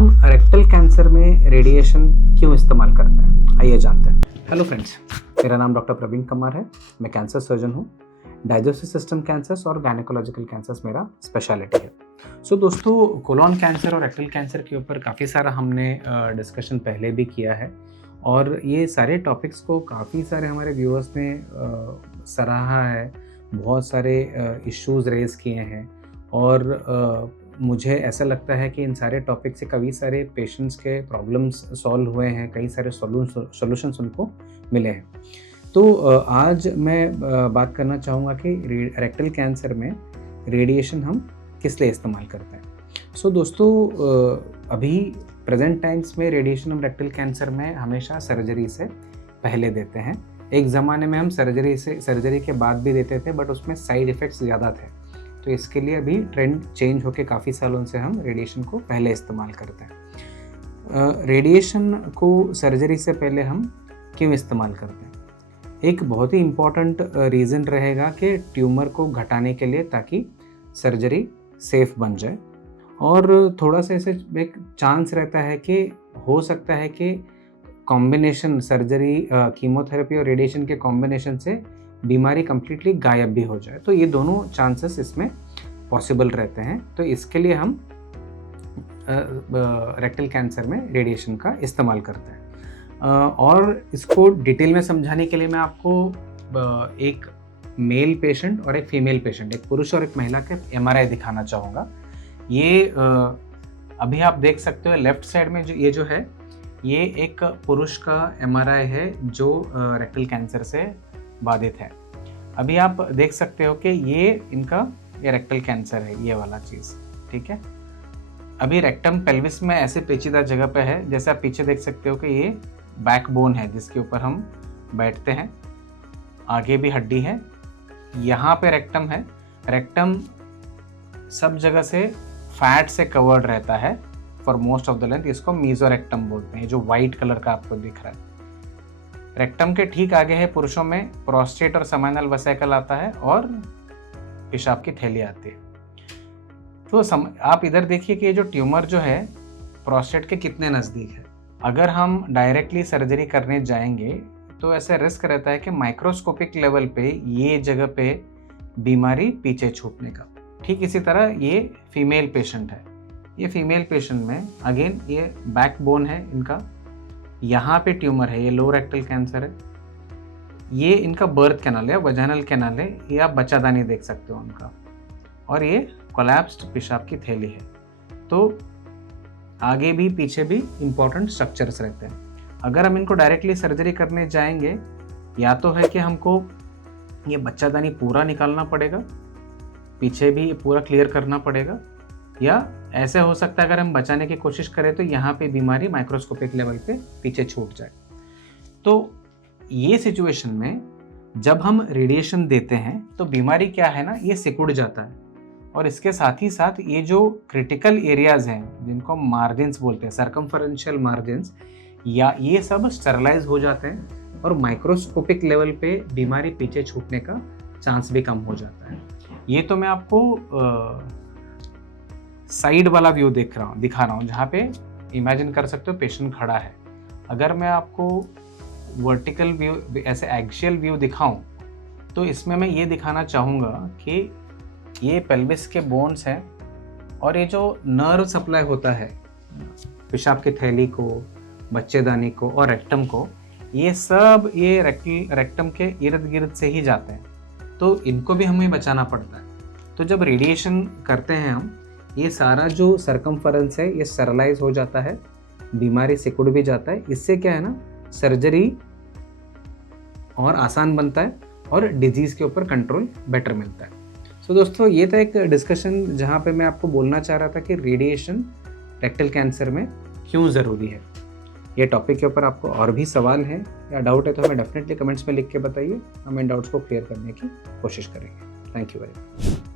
हम rectal cancer में radiation क्यों इस्तेमाल करते हैं, आइए जानते हैं। हेलो फ्रेंड्स, मेरा नाम डॉक्टर प्रवीण कुमार है। मैं कैंसर सर्जन हूँ। डाइजेस्टिव सिस्टम कैंसर्स और गायनेकोलॉजिकल कैंसर्स मेरा स्पेशलिटी है। सो दोस्तों, कोलोन कैंसर और रेक्टल कैंसर के ऊपर काफ़ी सारा हमने डिस्कशन पहले भी किया है और ये सारे टॉपिक्स को काफ़ी सारे हमारे व्यूअर्स ने सराहा है, बहुत सारे इश्यूज़ रेज़ किए हैं और मुझे ऐसा लगता है कि इन सारे टॉपिक से कई सारे पेशेंट्स के प्रॉब्लम्स सॉल्व हुए हैं, कई सारे सॉल्यूशंस उनको मिले हैं। तो आज मैं बात करना चाहूँगा कि रेक्टल कैंसर में रेडिएशन हम किस लिए इस्तेमाल करते हैं। सो दोस्तों, अभी प्रेजेंट टाइम्स में रेडिएशन हम रेक्टल कैंसर में हमेशा सर्जरी से पहले देते हैं। एक ज़माने में हम सर्जरी के बाद भी देते थे, बट उसमें साइड इफ़ेक्ट्स ज़्यादा थे। तो इसके लिए अभी ट्रेंड चेंज होकर काफ़ी सालों से हम रेडिएशन को पहले इस्तेमाल करते हैं। रेडिएशन को सर्जरी से पहले हम क्यों इस्तेमाल करते हैं? एक बहुत ही इम्पॉर्टेंट रीज़न रहेगा कि ट्यूमर को घटाने के लिए, ताकि सर्जरी सेफ बन जाए। और थोड़ा सा ऐसे एक चांस रहता है कि हो सकता है कि कॉम्बिनेशन सर्जरी, कीमोथेरेपी और रेडिएशन के कॉम्बिनेशन से बीमारी कम्प्लीटली गायब भी हो जाए। तो ये दोनों चांसेस इसमें पॉसिबल रहते हैं। तो इसके लिए हम रेक्टल कैंसर में रेडिएशन का इस्तेमाल करते हैं। और इसको डिटेल में समझाने के लिए मैं आपको एक मेल पेशेंट और एक फीमेल पेशेंट, एक पुरुष और एक महिला के एमआरआई दिखाना चाहूँगा। ये अभी आप देख सकते हो लेफ्ट साइड में जो है, ये एक पुरुष का एमआरआई है जो रेक्टल कैंसर से बाधित है। अभी आप देख सकते हो कि ये रेक्टल कैंसर है, ये वाला चीज़, ठीक है। अभी रेक्टम पेल्विस में ऐसे पेचीदा जगह पे है, जैसे आप पीछे देख सकते हो कि ये बैकबोन है जिसके ऊपर हम बैठते हैं। आगे भी हड्डी है, यहाँ पे रेक्टम है। रेक्टम सब जगह से फैट से कवर्ड रहता है for most of the length. इसको मीजोरेक्टम बोलते हैं, जो वाइट कलर का आपको दिख रहा है। रेक्टम के ठीक आगे है पुरुषों में प्रोस्टेट और समाइनल वेसिकल आता है और पेशाब की थैली आती है। तो आप इधर देखिए कि ये जो ट्यूमर जो है प्रोस्टेट के कितने नज़दीक है। अगर हम डायरेक्टली सर्जरी करने जाएंगे तो ऐसा रिस्क रहता है कि माइक्रोस्कोपिक लेवल पे ये जगह पे बीमारी पीछे छूटने का। ठीक इसी तरह ये फीमेल पेशेंट है। ये फीमेल पेशेंट में अगेन ये बैकबोन है इनका, यहाँ पे ट्यूमर है, ये लो रेक्टल कैंसर है। ये इनका बर्थ कैनाल है, वजाइनल कैनाल है, ये आप बच्चादानी देख सकते हो उनका। और ये कोलैप्स्ड पेशाब की थैली है। तो आगे भी पीछे भी इम्पोर्टेंट स्ट्रक्चर्स रहते हैं। अगर हम इनको डायरेक्टली सर्जरी करने जाएंगे, या तो है कि हमको ये बच्चादानी पूरा निकालना पड़ेगा, पीछे भी पूरा क्लियर करना पड़ेगा, या ऐसे हो सकता है अगर हम बचाने की कोशिश करें तो यहाँ पे बीमारी माइक्रोस्कोपिक लेवल पे पीछे छूट जाए। तो ये सिचुएशन में जब हम रेडिएशन देते हैं तो बीमारी क्या है ना, ये सिकुड़ जाता है। और इसके साथ ही साथ ये जो क्रिटिकल एरियाज हैं जिनको मार्जिन्स बोलते हैं, सर्कमफरेंशियल मार्जिन्स, या ये सब स्टेरलाइज हो जाते हैं और माइक्रोस्कोपिक लेवल पे बीमारी पीछे छूटने का चांस भी कम हो जाता है। ये तो मैं आपको साइड वाला व्यू दिखा रहा हूँ, जहाँ पे इमेजिन कर सकते हो पेशेंट खड़ा है। अगर मैं आपको वर्टिकल व्यू, ऐसे एक्सियल व्यू दिखाऊं, तो इसमें मैं ये दिखाना चाहूँगा कि ये पेल्विस के बोन्स हैं और ये जो नर्व सप्लाई होता है पेशाब की थैली को, बच्चेदानी को और रेक्टम को, ये सब ये रेक्टम के इर्द गिर्द से ही जाते हैं। तो इनको भी हमें बचाना पड़ता है। तो जब रेडिएशन करते हैं हम, ये सारा जो सर्कमफरेंस है ये स्टेरलाइज हो जाता है, बीमारी सिकुड़ भी जाता है। इससे क्या है ना, सर्जरी और आसान बनता है और डिजीज़ के ऊपर कंट्रोल बेटर मिलता है। सो दोस्तों, ये था एक डिस्कशन जहाँ पे मैं आपको बोलना चाह रहा था कि रेडिएशन रेक्टल कैंसर में क्यों ज़रूरी है। ये टॉपिक के ऊपर आपको और भी सवाल हैं या डाउट है तो हमें डेफिनेटली कमेंट्स में लिख के बताइए। हम इन डाउट्स को क्लियर करने की कोशिश करेंगे। Thank you very much.